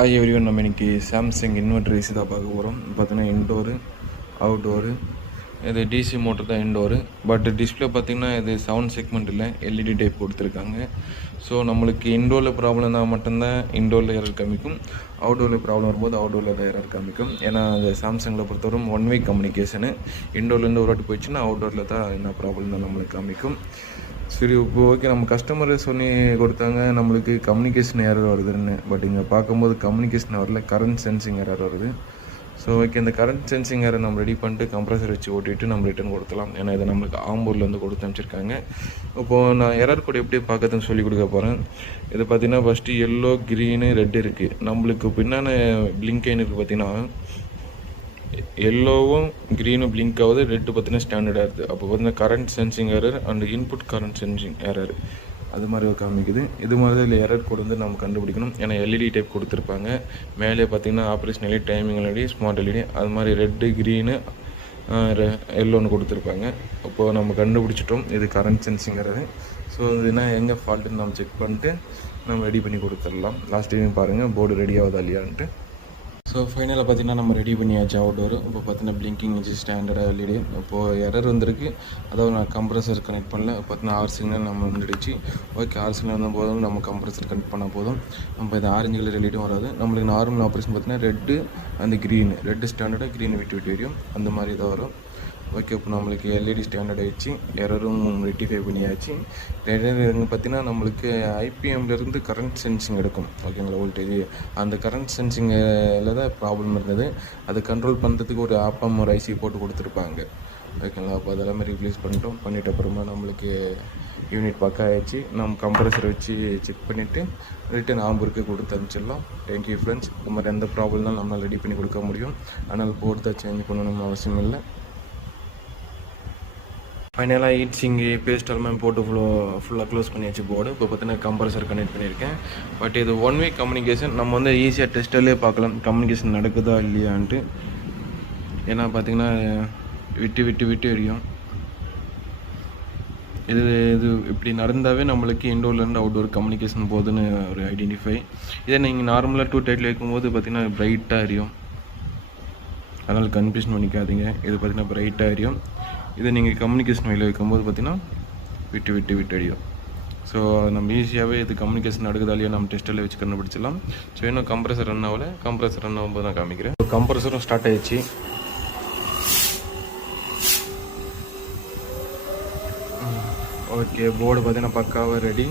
Everyone நம்ம இன்றைக்கி Samsung inverter AC தான் பார்க்க போகிறோம். பார்த்தீங்கன்னா இன்டோரு அவுட்டோரு இது டிசி மோட்டர் தான் இன்டோரு. பட் டிஸ்பிளே பார்த்திங்கன்னா இது 7 செக்மெண்ட் இல்லை, எல்இடி டைப் கொடுத்துருக்காங்க. ஸோ நம்மளுக்கு இன்டோரில் ப்ராப்ளம் தான் மட்டும்தான் இன்டோரில் எரர் காமிக்கும். அவுட்டோரில் ப்ராப்ளம் வரும்போது அவுட்டோரில் தான் எரர் காமிக்கும். ஏன்னா அது சாம்சங்கில் பொறுத்தவரை 1 வே கம்யூனிகேஷனு. இன்டோர்லேருந்து ஒரு வாட்டி போயிடுச்சுன்னா அவுட்டோரில் தான் என்ன ப்ராப்ளம் தான் நம்மளுக்கு காமிக்கும். சரி, இப்போ ஓகே, நம்ம கஸ்டமர் சொல்லி கொடுத்தாங்க நம்மளுக்கு கம்யூனிகேஷன் எரர் வருதுன்னு. பட் இங்கே பார்க்கும்போது கம்யூனிகேஷன் வரல, கரண்ட் சென்சிங் எரர் வருது. ஸோ ஓகே, இந்த கரண்ட் சென்சிங் எரர் நம்ம ரெடி பண்ணிட்டு கம்ப்ரஸர் வச்சு ஓட்டிட்டு நம்ம ரிட்டர்ன் கொடுக்கலாம். ஏன்னா இதை நம்மளுக்கு ஆம்பூர்லேருந்து கொடுத்து அனுப்பிச்சிருக்காங்க. இப்போது நான் எரர் கூட எப்படி பார்க்கறதுன்னு சொல்லி கொடுக்க போகிறேன். இது பார்த்திங்கன்னா ஃபஸ்ட்டு எல்லோ, க்ரீனு, ரெட் இருக்குது. நம்மளுக்கு பின்னான பிளிங்க் ஐன் இருக்குது. பார்த்திங்கன்னா எல்லோவும் க்ரீனும் பிளிங்க் ஆகுது, ரெட்டு பார்த்தீங்கன்னா ஸ்டாண்டர்டாக இருக்குது. அப்போ பார்த்தீங்கன்னா current sensing error and input current sensing error அது மாதிரி காமிக்குது. இது மாதிரி தான் இல்லை எரர் கோடு வந்து நம்ம கண்டுபிடிக்கணும். ஏன்னா எல்இடி டைப் கொடுத்துருப்பாங்க. மேலே பார்த்தீங்கன்னா operation LED, timing LED, smart LED, அது மாதிரி ரெட்டு, க்ரீனு, எல்லோன்னு கொடுத்துருப்பாங்க. அப்போது நம்ம கண்டுபிடிச்சிட்டோம் இது கரண்ட் சென்சிங் எரர். ஸோ இதுனா எங்கே ஃபால்ட்டுன்னு நம்ம செக் பண்ணிட்டு நம்ம ரெடி பண்ணி கொடுத்துடலாம். லாஸ்ட் டைம் பாருங்கள் போர்டு ரெடி ஆகுதா இல்லையான்ட்டு. ஸோ ஃபைனலாக பார்த்தீங்கன்னா நம்ம ரெடி பண்ணியாச்சு அவுட்டோர். இப்போ பார்த்தீங்கன்னா பிளிங்கிங் வச்சு ஸ்டாண்டர்டாக எல்இடி. இப்போது எரர் வந்திருக்கு, அதாவது நான் கம்ப்ரஸர் கனெக்ட் பண்ணல. பார்த்தீங்கன்னா ஆர் சிக்னல் நம்ம வந்துடுச்சு. ஓகே, ஆர் சிக்னல் இருந்தால் போதும், நம்ம கம்ப்ரஸர் கனெக்ட் பண்ணால் போதும். நம்ம இது ஆரஞ்சு கலர் எல்இடியும் வராது. நம்மளுக்கு நார்மல் ஆப்ரேஷன் பார்த்தீங்கன்னா ரெட்டு அந்த க்ரீன், ரெட்டு ஸ்டாண்டர்டாக, க்ரீன் விட்டு விட்டு வரையும் அந்த மாதிரி தான் வரும். ஓகே, இப்போ நம்மளுக்கு எல்இடி ஸ்டாண்டர்ட் ஆகிடுச்சு, எரரும் ரெக்டிஃபை பண்ணியாச்சு. பார்த்திங்கன்னா நம்மளுக்கு ஐபிஎம்லேருந்து கரண்ட் சென்சிங் எடுக்கும். ஓகேங்களா, வோல்டேஜ் அந்த கரண்ட் சென்சிங்கில் தான் ப்ராப்ளம் இருந்தது. அதை கண்ட்ரோல் பண்ணுறதுக்கு ஒரு ஆப்பம் ஒரு ஐசி போட்டு கொடுத்துருப்பாங்க. ஓகேங்களா, அப்போ அதெல்லாமே ரீப்ளேஸ் பண்ணிட்ட அப்புறமா நம்மளுக்கு யூனிட் பக்கம் ஆகிடுச்சு. நம்ம கம்ப்ரஸர் வச்சு செக் பண்ணிவிட்டு ரிட்டன் ஆம்பூருக்கு கொடுத்து அனுப்பிச்சிடலாம். Thank you friends. இந்த மாதிரி எந்த ப்ராப்ளம்னாலும் நம்மளால் ரெடி பண்ணி கொடுக்க முடியும். ஆனால் போர்டு தான் சேஞ்ச் பண்ணணும்னு அவசியம் இல்லை. ஃபைனலாக ஹீட் சிங்கு பேஸ்ட் எல்லாமே போட்டு ஃபுல்லாக க்ளோஸ் பண்ணியாச்சு போர்டு. இப்போ பார்த்தீங்கன்னா கம்ப்ரஸர் கனெக்ட் பண்ணியிருக்கேன். பட் இது 1 வே கம்யூனிகேஷன். நம்ம வந்து ஈஸியாக டெஸ்டர்லேயே பார்க்கலாம் கம்யூனிகேஷன் நடக்குதா இல்லையான்ட்டு. ஏன்னா பார்த்திங்கன்னா விட்டு விட்டு விட்டு எரியும். இது இப்படி நடந்தாவே நம்மளுக்கு இன்டோர்லேருந்து அவுட்டோர் கம்யூனிகேஷன் போகுதுன்னு ஒரு ஐடென்டிஃபை. இதே நீங்கள் நார்மலாக 2 டைட்டில் வைக்கும்போது பார்த்திங்கன்னா பிரைட்டாக எரியும். அதனால் கன்ஃபியூஷன் பண்ணிக்காதீங்க. இது பார்த்திங்கன்னா பிரைட்டாக எரியும். இதை நீங்கள் கம்யூனிகேஷன் வழியில் வைக்கும்போது பார்த்திங்கன்னா விட்டு விட்டு விட்டு அடியும். ஸோ நம்ம ஈஸியாகவே இது கம்யூனிகேஷன் நடக்குதா இல்லையா நம்ம டெஸ்ட்டில் வச்சு கண்டுபிடிச்சிடலாம். ஸோ இன்னும் கம்ப்ரஸர் ரன் ஆகலை, கம்ப்ரஸர் ரன் ஆகும்போது நான் காமிக்கிறேன். கம்ப்ரஸரும் ஸ்டார்ட் ஆகிடுச்சு. ஓகே, போர்டு பார்த்திங்கன்னா பக்காவாக ரெடி.